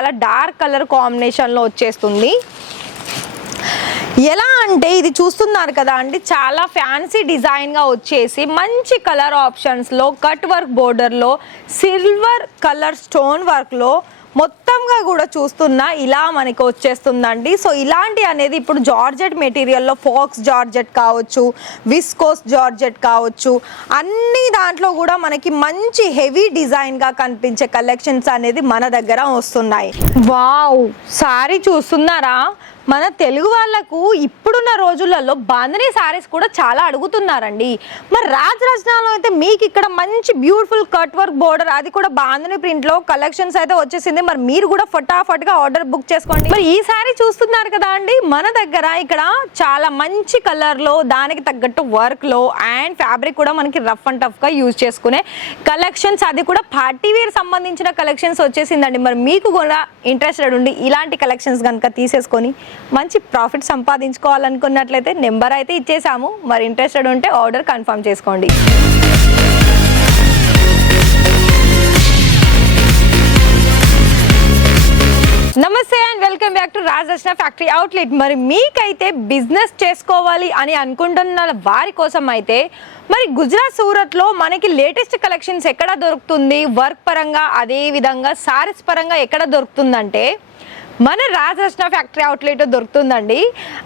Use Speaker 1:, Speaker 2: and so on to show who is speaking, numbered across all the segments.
Speaker 1: చాలా dark colour కాంబినేషన్లో వచ్చేస్తుంది. ఎలా అంటే ఇది చూస్తున్నారు కదా అండి చాలా ఫ్యాన్సీ డిజైన్గా వచ్చేసి మంచి కలర్ ఆప్షన్స్లో కట్ వర్క్ బోర్డర్లో సిల్వర్ కలర్ స్టోన్ వర్క్లో మొత్తంగా కూడా చూస్తున్నా ఇలా మనకి వచ్చేస్తుందండి. సో ఇలాంటి అనేది ఇప్పుడు జార్జెట్ మెటీరియల్లో ఫోక్స్ జార్జెట్ కావచ్చు విస్కోస్ జార్జెట్ కావచ్చు అన్ని దాంట్లో కూడా మనకి మంచి హెవీ డిజైన్గా కనిపించే కలెక్షన్స్ అనేది మన దగ్గర వస్తున్నాయి. వావ్! సారీ చూస్తున్నారా? మన తెలుగు వాళ్ళకు ఇప్పుడున్న రోజులలో బాంధనీ సారీస్ కూడా చాలా అడుగుతున్నారండి. మరి రాజ్ అయితే మీకు ఇక్కడ మంచి బ్యూటిఫుల్ కట్ వర్క్ బోర్డర్ అది కూడా బాంధనీ ప్రింట్లో కలెక్షన్స్ అయితే వచ్చేసింది. మరి మీరు కూడా ఫటాఫట్గా ఆర్డర్ బుక్ చేసుకోండి. మరి ఈ సారీ చూస్తున్నారు కదా అండి? మన దగ్గర ఇక్కడ చాలా మంచి కలర్లో దానికి తగ్గట్టు వర్క్లో అండ్ ఫ్యాబ్రిక్ కూడా మనకి రఫ్ అండ్ టఫ్గా యూజ్ చేసుకునే కలెక్షన్స్ అది కూడా పార్టీ వేర్ సంబంధించిన కలెక్షన్స్ వచ్చేసిందండి. మరి మీకు కూడా ఇంట్రెస్టెడ్ ఉండి ఇలాంటి కలెక్షన్స్ కనుక తీసేసుకొని మంచి ప్రాఫిట్ సంపాదించుకోవాలనుకున్నట్లయితే నెంబర్ అయితే ఇచ్చేసాము. మరి ఇంట్రెస్టెడ్ ఉంటే ఆర్డర్ కన్ఫర్మ్ చేసుకోండి. నమస్తే and welcome back to Rajarachana factory outlet. మరి మీకైతే బిజినెస్ చేసుకోవాలి అని అనుకుంటున్న వారి కోసం అయితే మరి గుజరాత్ సూరత్లో మనకి లేటెస్ట్ కలెక్షన్స్ ఎక్కడ దొరుకుతుంది? వర్క్ పరంగా అదే విధంగా సారీస్ పరంగా ఎక్కడ దొరుకుతుందంటే మన రాజరత్న ఫ్యాక్టరీ అవుట్లెట్ దొరుకుతుందండి.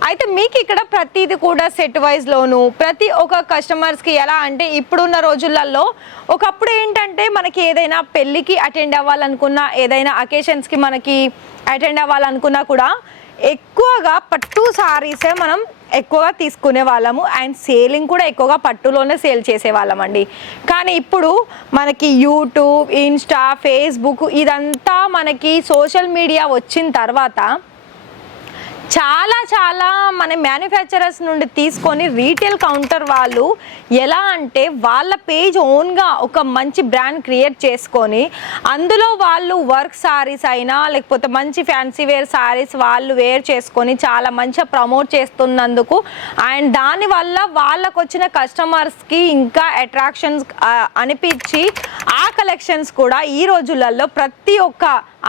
Speaker 1: అయితే మీకు ఇక్కడ ప్రతిది కూడా సెట్ వైజ్లోను ప్రతి ఒక్క కస్టమర్స్కి ఎలా అంటే ఇప్పుడున్న రోజులలో ఒకప్పుడు ఏంటంటే మనకి ఏదైనా పెళ్ళికి అటెండ్ అవ్వాలనుకున్న ఏదైనా అకేషన్స్కి మనకి అటెండ్ అవ్వాలనుకున్నా కూడా ఎక్కువగా పట్టు సారీసే మనం ఎక్కువగా తీసుకునే వాళ్ళము. అండ్ సేలింగ్ కూడా ఎక్కువగా పట్టులోనే సేల్ చేసే అండి కానీ ఇప్పుడు మనకి యూట్యూబ్ ఇన్స్టా ఫేస్బుక్ ఇదంతా మనకి సోషల్ మీడియా వచ్చిన తర్వాత చాలా చాలా మన మ్యానుఫ్యాక్చరర్స్ నుండి తీసుకొని రీటైల్ కౌంటర్ వాళ్ళు ఎలా అంటే వాళ్ళ పేజ్ ఓన్గా ఒక మంచి బ్రాండ్ క్రియేట్ చేసుకొని అందులో వాళ్ళు వర్క్ సారీస్ అయినా లేకపోతే మంచి ఫ్యాన్సీ వేర్ సారీస్ వాళ్ళు వేర్ చేసుకొని చాలా మంచిగా ప్రమోట్ చేస్తున్నందుకు అండ్ దానివల్ల వాళ్ళకు వచ్చిన కస్టమర్స్కి ఇంకా అట్రాక్షన్స్ అనిపించి ఆ కలెక్షన్స్ కూడా ఈ రోజులలో ప్రతి ఒక్క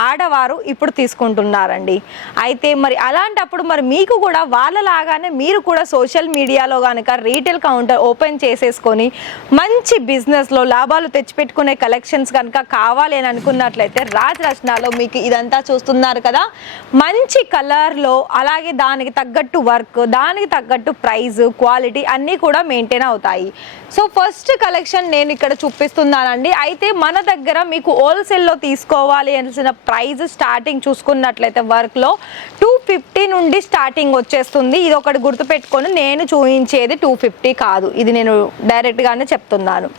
Speaker 1: ఆడవారు ఇప్పుడు తీసుకుంటున్నారండి. అయితే మరి అలాంటప్పుడు మరి మీకు కూడా వాళ్ళలాగానే మీరు కూడా సోషల్ మీడియాలో కనుక రీటైల్ కౌంటర్ ఓపెన్ చేసేసుకొని మంచి బిజినెస్లో లాభాలు తెచ్చిపెట్టుకునే కలెక్షన్స్ కనుక కావాలి అని అనుకున్నట్లయితే రాజ్ రచనలో మీకు ఇదంతా చూస్తున్నారు కదా. మంచి కలర్లో అలాగే దానికి తగ్గట్టు వర్క్ దానికి తగ్గట్టు ప్రైస్ క్వాలిటీ అన్నీ కూడా మెయింటైన్ అవుతాయి. సో ఫస్ట్ కలెక్షన్ నేను ఇక్కడ చూపిస్తున్నానండి. అయితే మన దగ్గర మీకు హోల్సేల్లో తీసుకోవాలి అనిసిన ప్రైజ్ స్టార్టింగ్ చూసుకున్నట్లయితే వర్క్లో టూ ఫిఫ్టీ నుండి స్టార్టింగ్ వచ్చేస్తుంది. ఇది ఒకటి గుర్తుపెట్టుకొని నేను చూపించేది టూ ఫిఫ్టీ కాదు. ఇది నేను డైరెక్ట్గానే చెప్తున్నాను.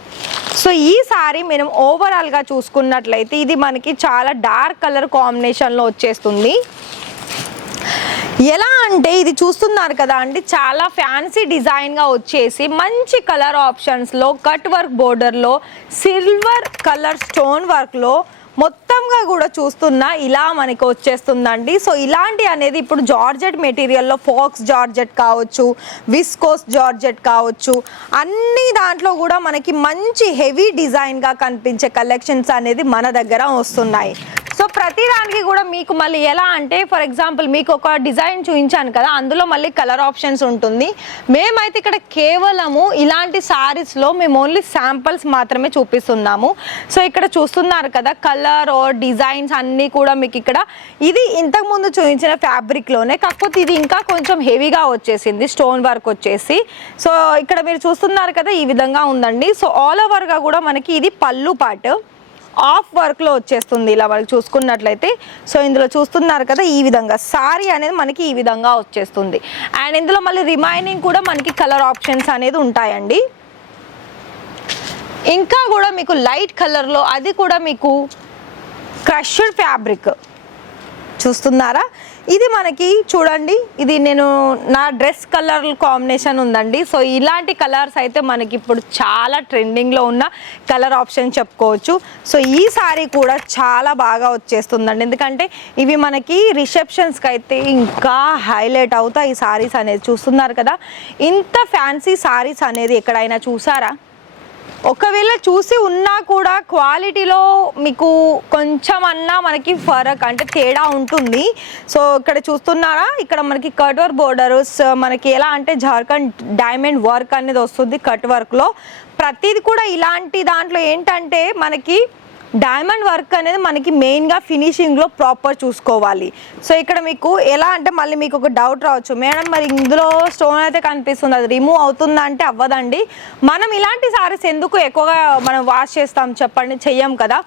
Speaker 1: సో ఈ సారీ మనం ఓవరాల్గా చూసుకున్నట్లయితే ఇది మనకి చాలా డార్క్ కలర్ కాంబినేషన్లో వచ్చేస్తుంది. ఎలా అంటే ఇది చూస్తున్నారు కదా అండి చాలా ఫ్యాన్సీ డిజైన్గా వచ్చేసి మంచి కలర్ ఆప్షన్స్లో కట్ వర్క్ బోర్డర్లో సిల్వర్ కలర్ స్టోన్ వర్క్లో మొత్తంగా కూడా చూస్తున్నా ఇలా మనకి వచ్చేస్తుందండి. సో ఇలాంటి అనేది ఇప్పుడు జార్జెట్ మెటీరియల్లో ఫోక్స్ జార్జెట్ కావచ్చు విస్కోస్ జార్జెట్ కావచ్చు అన్ని దాంట్లో కూడా మనకి మంచి హెవీ డిజైన్గా కనిపించే కలెక్షన్స్ అనేది మన దగ్గర వస్తున్నాయి. ప్రతి దానికి కూడా మీకు మళ్ళీ ఎలా అంటే ఫర్ ఎగ్జాంపుల్ మీకు ఒక డిజైన్ చూపించాను కదా అందులో మళ్ళీ కలర్ ఆప్షన్స్ ఉంటుంది. మేమైతే ఇక్కడ కేవలము ఇలాంటి సారీస్లో మేము ఓన్లీ శాంపిల్స్ మాత్రమే చూపిస్తున్నాము. సో ఇక్కడ చూస్తున్నారు కదా కలర్ ఓర్ డిజైన్స్ అన్నీ కూడా మీకు ఇక్కడ. ఇది ఇంతకుముందు చూపించిన ఫ్యాబ్రిక్లోనే కాకపోతే ఇది ఇంకా కొంచెం హెవీగా వచ్చేసింది స్టోన్ వర్క్ వచ్చేసి. సో ఇక్కడ మీరు చూస్తున్నారు కదా ఈ విధంగా ఉందండి. సో ఆల్ ఓవర్గా కూడా మనకి ఇది పళ్ళు పార్ట్ ఆఫ్ వర్క్లో వచ్చేస్తుంది ఇలా వాళ్ళు చూసుకున్నట్లయితే. సో ఇందులో చూస్తున్నారు కదా ఈ విధంగా. సారీ అనేది మనకి ఈ విధంగా వచ్చేస్తుంది. అండ్ ఇందులో మళ్ళీ రిమైనింగ్ కూడా మనకి కలర్ ఆప్షన్స్ అనేది ఉంటాయండి. ఇంకా కూడా మీకు లైట్ కలర్లో అది కూడా మీకు క్రష్డ్ ఫ్యాబ్రిక్. చూస్తున్నారా? ఇది మనకి చూడండి ఇది నేను నా డ్రెస్ కలర్ కాంబినేషన్ ఉందండి. సో ఇలాంటి కలర్స్ అయితే మనకి ఇప్పుడు చాలా ట్రెండింగ్లో ఉన్న కలర్ ఆప్షన్ చెప్పుకోవచ్చు. సో ఈ సారీ కూడా చాలా బాగా వచ్చేస్తుందండి. ఎందుకంటే ఇవి మనకి రిసెప్షన్స్కి అయితే ఇంకా హైలైట్ అవుతాయి ఈ సారీస్ అనేది. చూస్తున్నారు కదా? ఇంత ఫ్యాన్సీ సారీస్ అనేది ఎక్కడైనా చూసారా? ఒకవేళ చూసి ఉన్నా కూడా క్వాలిటీలో మీకు కొంచెం అన్నా మనకి ఫరక్ అంటే తేడా ఉంటుంది. సో ఇక్కడ చూస్తున్నారా? ఇక్కడ మనకి కట్ వర్క్ బోర్డర్స్ మనకి ఎలా అంటే జార్ఖండ్ డైమండ్ వర్క్ అనేది వస్తుంది కట్ వర్క్లో. ప్రతిది కూడా ఇలాంటి దాంట్లో ఏంటంటే మనకి డైమండ్ వర్క్ అనేది మనకి మెయిన్గా ఫినిషింగ్లో ప్రాపర్ చూసుకోవాలి. సో ఇక్కడ మీకు ఎలా అంటే మళ్ళీ మీకు ఒక డౌట్ రావచ్చు. మేడం మరి ఇందులో స్టోన్ అయితే కనిపిస్తుంది. అది రిమూవ్ అవుతుందా అంటే అవ్వదండి. మనం ఇలాంటి సారీస్ ఎందుకు ఎక్కువగా మనం వాష్ చేస్తాం చెప్పండి. చెయ్యం కదా.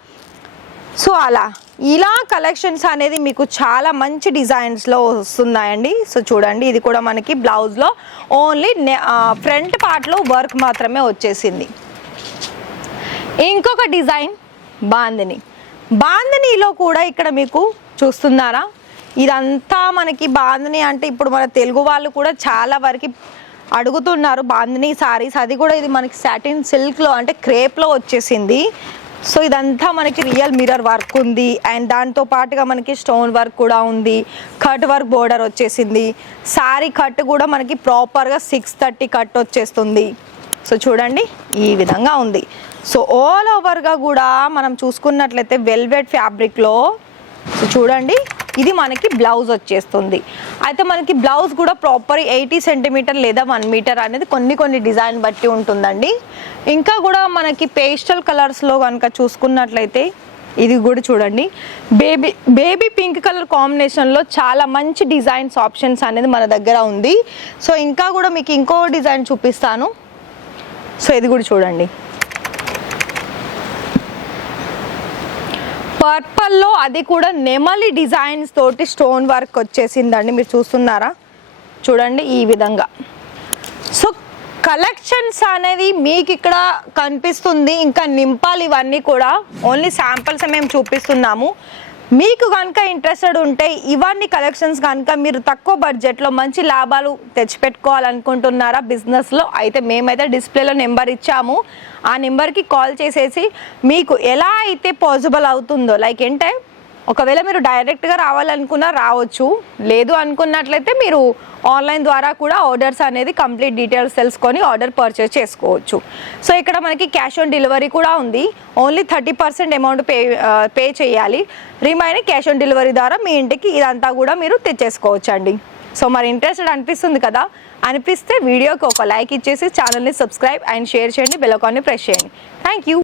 Speaker 1: సో అలా. ఇలా కలెక్షన్స్ అనేది మీకు చాలా మంచి డిజైన్స్లో వస్తున్నాయండి. సో చూడండి. ఇది కూడా మనకి బ్లౌజ్లో ఓన్లీ ఫ్రంట్ పార్ట్లో వర్క్ మాత్రమే వచ్చేసింది. ఇంకొక డిజైన్ బాందిని. బాందినిలో కూడా ఇక్కడ మీకు చూస్తున్నారా? ఇదంతా మనకి బాందిని అంటే ఇప్పుడు మన తెలుగు వాళ్ళు కూడా చాలా వరకు అడుగుతున్నారు బాందిని సారీస్. అది కూడా ఇది మనకి సాటిన్ సిల్క్లో అంటే క్రేప్లో వచ్చేసింది. సో ఇదంతా మనకి రియల్ మిర్రర్ వర్క్ ఉంది. అండ్ దాంతో పాటుగా మనకి స్టోన్ వర్క్ కూడా ఉంది. కట్ వర్క్ బోర్డర్ వచ్చేసింది. సారీ కట్ కూడా మనకి ప్రాపర్గా సిక్స్ థర్టీ కట్ వచ్చేస్తుంది. సో చూడండి ఈ విధంగా ఉంది. సో ఆల్ ఓవర్గా కూడా మనం చూసుకున్నట్లయితే వెల్వెట్ ఫ్యాబ్రిక్లో సో చూడండి ఇది మనకి బ్లౌజ్ వచ్చేస్తుంది. అయితే మనకి బ్లౌజ్ కూడా ప్రాపర్ ఎయిటీ సెంటీమీటర్ లేదా వన్ మీటర్ అనేది కొన్ని కొన్ని డిజైన్ బట్టి ఉంటుందండి. ఇంకా కూడా మనకి పేస్టల్ కలర్స్లో కనుక చూసుకున్నట్లయితే ఇది కూడా చూడండి. బేబీ బేబీ పింక్ కలర్ కాంబినేషన్లో చాలా మంచి డిజైన్స్ ఆప్షన్స్ అనేది మన దగ్గర ఉంది. సో ఇంకా కూడా మీకు ఇంకో డిజైన్ చూపిస్తాను. సో ఇది కూడా చూడండి. పర్పల్లో అది కూడా నెమలి డిజైన్స్ తోటి స్టోన్ వర్క్ వచ్చేసిందండి. మీరు చూస్తున్నారా? చూడండి ఈ విధంగా. సో కలెక్షన్స్ అనేది మీకు ఇక్కడ కనిపిస్తుంది. ఇంకా నింపాలి ఇవన్నీ కూడా. ఓన్లీ శాంపిల్స్ మేము చూపిస్తున్నాము. మీకు కనుక ఇంట్రెస్టెడ్ ఉంటే ఇవన్నీ కలెక్షన్స్ కనుక మీరు తక్కువ బడ్జెట్లో మంచి లాభాలు తెచ్చిపెట్టుకోవాలనుకుంటున్నారా బిజినెస్లో అయితే మేమైతే డిస్ప్లేలో నెంబర్ ఇచ్చాము. ఆ నెంబర్కి కాల్ చేసేసి మీకు ఎలా అయితే పాసిబుల్ అవుతుందో లైక్ ఏంటంటే ఒకవేళ మీరు డైరెక్ట్గా రావాలనుకున్నా రావచ్చు. లేదు అనుకున్నట్లయితే మీరు ఆన్లైన్ ద్వారా కూడా ఆర్డర్స్ అనేది కంప్లీట్ డీటెయిల్స్ తెలుసుకొని ఆర్డర్ పర్చేస్ చేసుకోవచ్చు. సో ఇక్కడ మనకి క్యాష్ ఆన్ డెలివరీ కూడా ఉంది. Only thirty percent amount pay pay చేయాలి. రిమైనింగ్ క్యాష్ ఆన్ డెలివరీ ద్వారా మీ ఇంటికి ఇదంతా కూడా మీరు తెచ్చేసుకోవచ్చు అండి సో మరి ఇంట్రెస్టెడ్ అనిపిస్తుంది కదా? అనిపిస్తే వీడియోకి ఒక లైక్ ఇచ్చేసి ఛానల్ని సబ్స్క్రైబ్ అండ్ షేర్ చేయండి. బెలకాన్ని ప్రెస్ చేయండి. Thank you